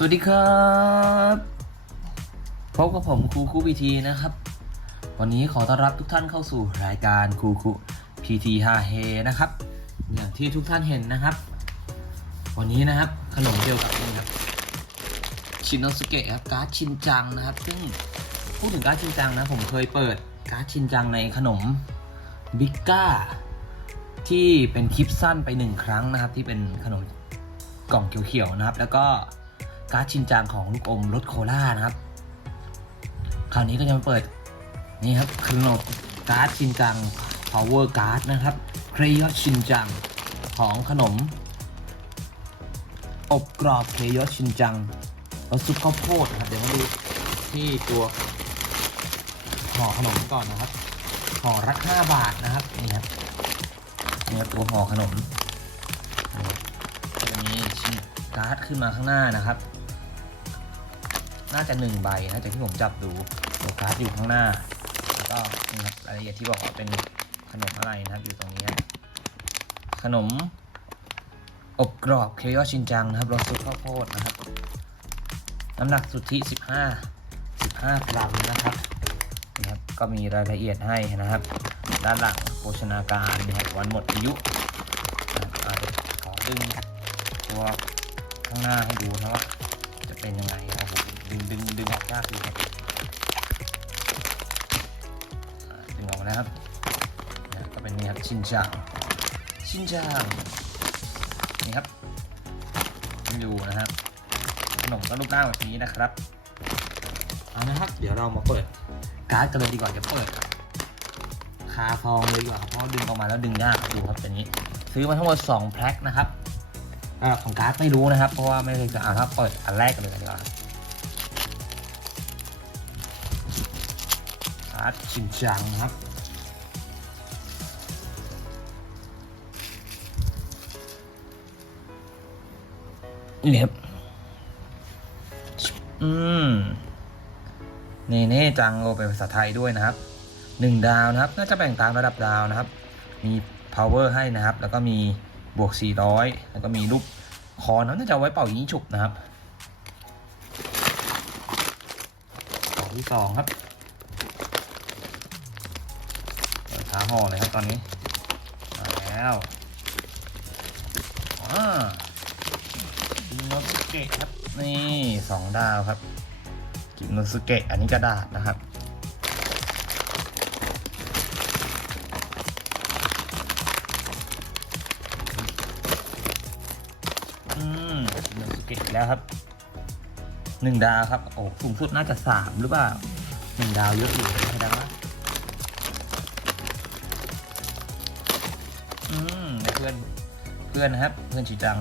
สวัสดีครับพบกับผมครูครูพีทีนะครับ วันนี้ขอต้อนรับทุกท่านเข้าสู่รายการครูครูพีทีฮาเฮนะครับอย่างที่ทุกท่านเห็นนะครับ วันนี้นะครับขนมเกี่ยวกับนี่ครับชินโนสุเกะครับการ์ดชินจังนะครับ ซึ่งพูดถึงการ์ดชินจังนะผมเคยเปิดการ์ดชินจังในขนมบิกก้าที่เป็นคลิปสั้นไปหนึ่งครั้งนะครับ ที่เป็นขนมกล่องเขียวๆนะครับ แล้วก็ การ์ดชินจังของลูกอมรสโคล่านะครับ คราวนี้ก็จะมาเปิดนี่ครับขนมการ์ดชินจัง power card นะครับเครยอชินจังของขนม อบกรอบเครยอชินจังรสซุปข้าวโพดนะครับเดี๋ยวมาดูที่ตัวห่อขนมก่อนนะครับห่อละ5บาทนะครับนี่ครับนี่ครับตัวห่อขนมจะมีชีการ์ดขึ้นมาข้างหน้านะครับ น่าจะหนึ่งใบนะจากที่ผมจับดูตัวการ์ดอยู่ข้างหน้า แล้วก็นี่ครับรายละเอียดที่บอกว่าเป็นขนมอะไรนะครับอยู่ตรงนี้ครับขนม อบกรอบเคยอชินจังนะครับรสซุปข้าวโพดนะครับ น้ำหนักสุทธิ 15 15กรัมนะครับนะครับก็มีรายละเอียดให้นะครับ ด้านหลังโภชนาการนะครับวันหมดอายุขอดึงตัวข้างหน้าให้ดูนะว่าจะเป็นยังไง ดึงดึงดึงออกยากอยู่ครับอ่าดึงออกมาแล้วครับนะก็เป็นนี่ครับชินจังชินจังนี่ครับให้ดูนะครับขนมก็รูปร่างแบบนี้นะครับเอานะครับ เดี๋ยวเรามาเปิดการ์ดกันเลยดีกว่าจะเปิดคาฟองเลยดีกว่าครับเพราะว่าดึงออกมาแล้วดึงยากครับดูครับตัวนี้ ซื้อมาทั้งหมด2แพ็คนะครับอาของการ์ดไม่รู้นะครับ เพราะว่าไม่เคยจะอ่านถ้าเปิดอันแรกกันเลยดีกว่าการ์ดชินจังนะครับ นี่ครับ อืมเน่เน่จังโอเป็นภาษาไทยด้วยนะครับหนึ่งดาวนะครับ น่าจะแบ่งตามระดับดาวนะครับ มี power ให้นะครับ แล้วก็มีบวก 400 แล้วก็มีลูกคอนั้นน่าจะเอาไว้เป่ายิงฉุบนะครับต่อที่สองครับาห่อเลยครับตอนนี้มาแล้วอ่ากินโนสุเกะครับ นี่สองดาวครับกินโนสุเกะอันนี้กระดาษนะครับอืมเนสุเกะแล้วครับหนึ่งดาวครับ โอ้สูงสุดน่าจะสามหรือเปล่าหนึ่งดาวเยอะอยู่ใช่ไหมวะอื อนเพื่อนนะครับ เพื่อนชิจัง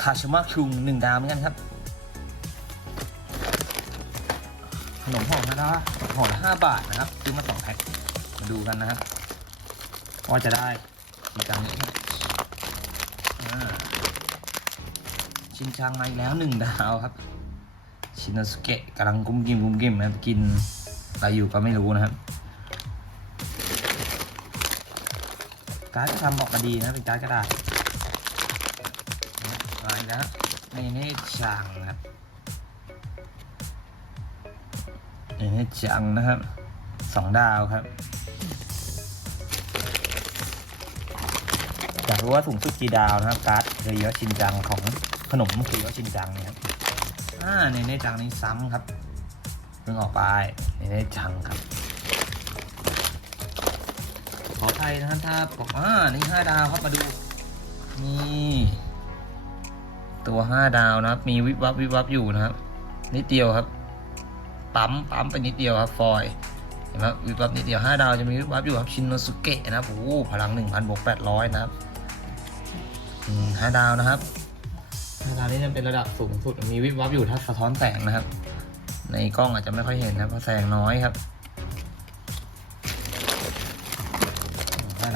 คาชิมะคุงหนึ่งดาวเหมือนกันครับ ขนมห่อนะนะห่อละห้าบาทนะครับซื้อมาสองแพ็คมาดูกันนะครับว่าจะได้ชิจังนี้ชินชังมาอีกแล้วหนึ่งดาวครับ ชินสุเกะกำลังกุ้มกิมกุ้มกิมนะกินอะไรอยู่ก็ไม่รู้นะครับ การ์ดจะทำออกมาดีนะเป็นการ์ดกระดาษมาอีกแล้วเนเน่จังครับเนเน่จังนะครับสองดาวครับอยากรู้ว่าสูงสุดกี่ดาวนะครับการ์ดเรยอชินจังของขนมเรยอชินจังเนี่ยครับอ่าเนเน่จังนี่ซ้ำครับเพิ่งออกไปเนเน่จังครับ ขอไทยนะครับถ้าบอกอ่านี่ห้าดาวครับมาดู นี่ตัวห้าดาวนะครับ มีวิบวับวิบวับอยู่นะครับ นิดเดียวครับ ปั๊มปั๊มไปนิดเดียวครับฟอยเห็นไหมวิบวับนิดเดียวห้าดาวจะมีวิบวับอยู่ครับชินโนสุเกะนะครับโอ้พลังหนึ่งพันบวกแปดร้อยนะครับห้าดาวนะครับห้าดาวนี้จะเป็นระดับสูงสุดมีวิบวับอยู่ถ้าสะท้อนแสงนะครับ ในกล้องอาจจะไม่ค่อยเห็นนะเพราะแสงน้อยครับ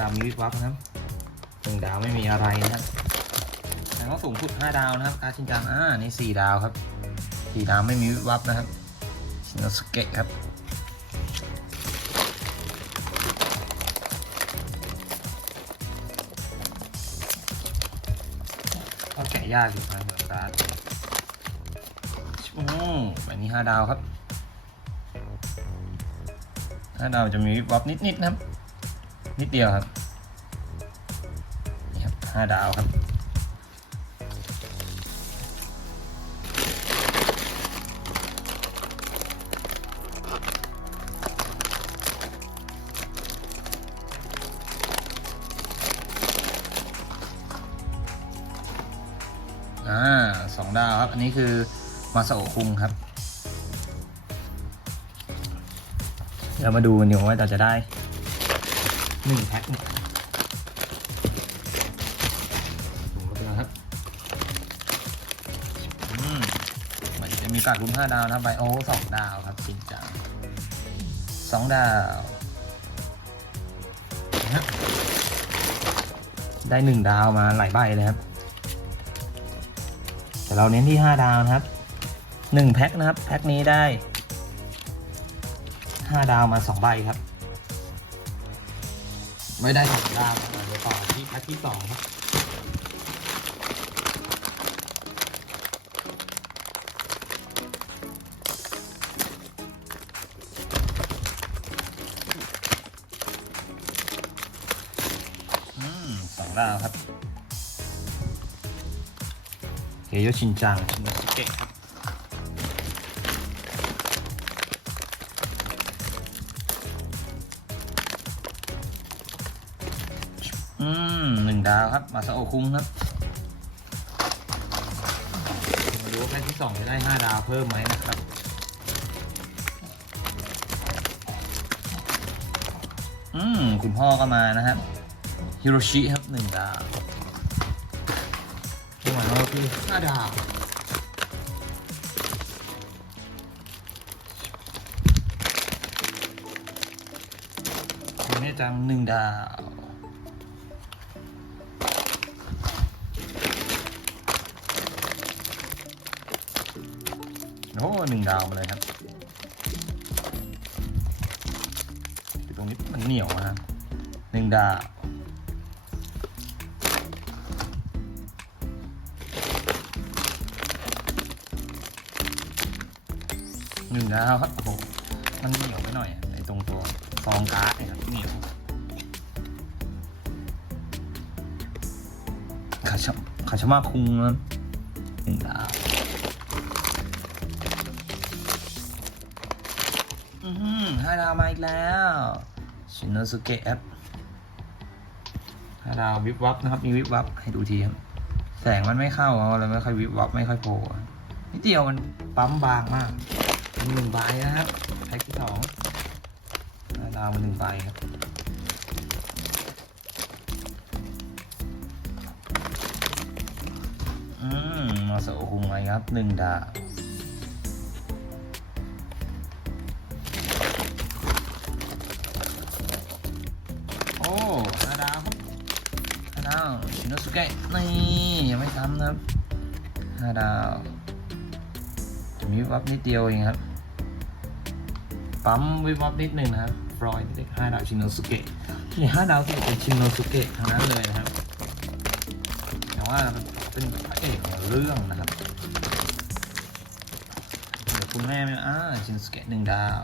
ดาวมีวิบวับนะครับหนึ่งดาวไม่มีอะไรนะครับแต่ว่าสูงสุดห้าดาวนะครับการชินจังอ่านี่สี่ดาวครับสี่ดาวไม่มีวิบวับนะครับชินสเกะครับก็แกะยากอยู่นะเหมือนการ์ดโอ้แบบนี้ห้าดาวครับห้าดาวจะมีวิบวับนิดๆนะครับ นิดเดียวครับนี่ครับห้าดาวครับ อ่าสองดาวครับ อันนี้คือมาสโอะคุงครับเดี๋ยวมาดูกันดีว่าเราจะได้ หนึ่งแพ็คเนี่ยถุงเข้าไปแล้วครับอืมมันจะมีกากลุ้มห้าดาวนะครับไบโอสองดาวครับจริงจังสองดาวนะฮะได้หนึ่งดาวมาหลายใบเลยครับ แต่เราเน้นที่5ดาวนะครับ1แพ็คนะครับ แพ็คนี้ได้5ดาวมา2ใบครับ ไม่ได้สองดาวเดี๋ยวต่อที่พ็คที่2ครับอืมสองดาวครับเฮโยชินจัง ชินสเกะครับ อืมหนึ่งดาวครับ มาซาโอคุงครับ มาดูว่าแพ็คที่สองจะได้ห้าดาวเพิ่มไหมนะครับอืมคุณพ่อก็มานะครับฮิโรชิครับหนึ่งดาวจังหวะเราคือห้าดาวคนนี้จังหนึ่งดาว โอ้หนึ่งดาวมาเลยครับตรงนี้มันเหนียวนะครับหนึ่งดาวหนึ่งดาวครับโอ้โหมันเหนียวไปหน่อยไอ้ตรงตัวซองการ์ดเนี่ยครับเหนียวขาชขาชมาคุงนะหนึ่งดาว ห้าดาวมาอีกแล้วชินโนสุเกะแอปห้าดาววิบวับนะครับ มีวิบวับให้ดูทีครับแสงมันไม่เข้าเอาเลยไม่ค่อยวิบวับไม่ค่อยโผล่นิดเดียวมันปั๊มบางมากหนึ่งใบนะครับแพ็คที่สองห้าดาวมาหนึ่งใบครับอืมมาสโอคุงไงครับหนึ่งดาว นี่ยังไม่ซ้ำนะครับห้าดาวจะมีวิบวับนิดเดียวเองครับ ปั๊มวิบวับนิดหนึ่งนะครับฟรอยด์เด็กห้าดาวชินโนสุเกะที่ห้าดาวที่เป็นชินโนสุเกะทั้งนั้นเลยนะครับแต่ว่าเป็นพระเอกของเรื่องนะครับเดี๋ยวคุณแม่ไม่อ่าชินโนสุเกะหนึ่งดาว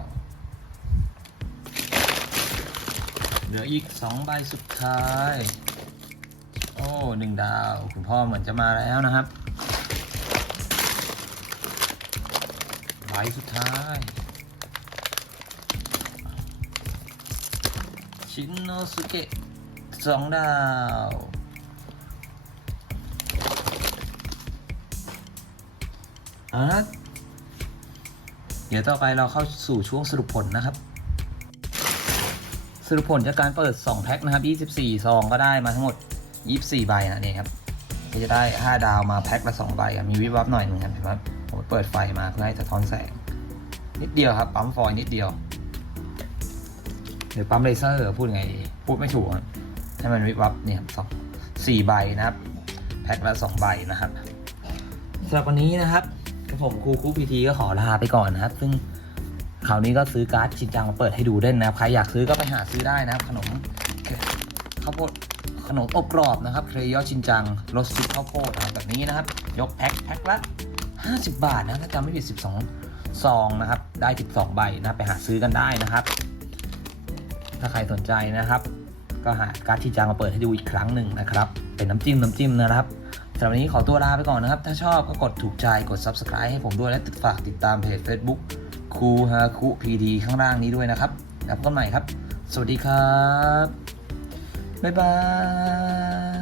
เหลืออีกสองใบสุดท้าย หนึ่งดาว คุณพ่อเหมือนจะมาแล้วนะครับใบสุดท้าย ชินโนสุเกะสองดาว เอาละเดี๋ยวต่อไปเราเข้าสู่ช่วงสรุปผลนะครับ สรุปผลจากการเปิด 2 แพ็คนะครับ 24 ซองก็ได้มาทั้งหมด 24 ใบนะนี่ครับก็จะได้ 5 ดาวมาแพ็คละ2ใบมีวิบวับหน่อยหนึงครับเห็นไหมผมเปิดไฟมาเพื่อให้สะท้อนแสง นิดเดียวครับ ปั๊มฟอยนิดเดียว หรือปั๊มเลเซอร์พูดไงดีพูดไม่ถูกให้มันวิบวับเนี่ยครับสองสี่ใบนะครับ แพ็คละสองใบนะครับสำหรับวันนี้นะครับผมครูครูพีทีก็ขอลาไปก่อนนะครับ ซึ่งคราวนี้ก็ซื้อการ์ดชินจังมาเปิดให้ดูเล่นนะครับใครอยากซื้อก็ไปหาซื้อได้นะครับ ขนมข้าวโพด ขนมอบกรอบนะครับเครยอชินจังรสซุปข้าวโพดนะครับแบบนี้นะครับ ยกแพ็คแพ็คละ 50 บาทนะถ้าจำไม่ผิด 12ซองนะครับ ได้ 12 ใบนะไปหาซื้อกันได้นะครับ ถ้าใครสนใจนะครับ ก็หาการ์ดที่จางมาเปิดให้ดูอีกครั้งหนึ่งนะครับ เป็นน้ำจิ้มน้ำจิ้มนะครับสำหรับวันนี้ขอตัวลาไปก่อนนะครับ ถ้าชอบก็กดถูกใจกด subscribe ให้ผมด้วยและติดฝากติดตามเพจ Facebook คูฮาคุพีดีข้างล่างนี้ด้วยนะครับแล้วพบกันใหม่ครับ สวัสดีครับ บ๊ายบาย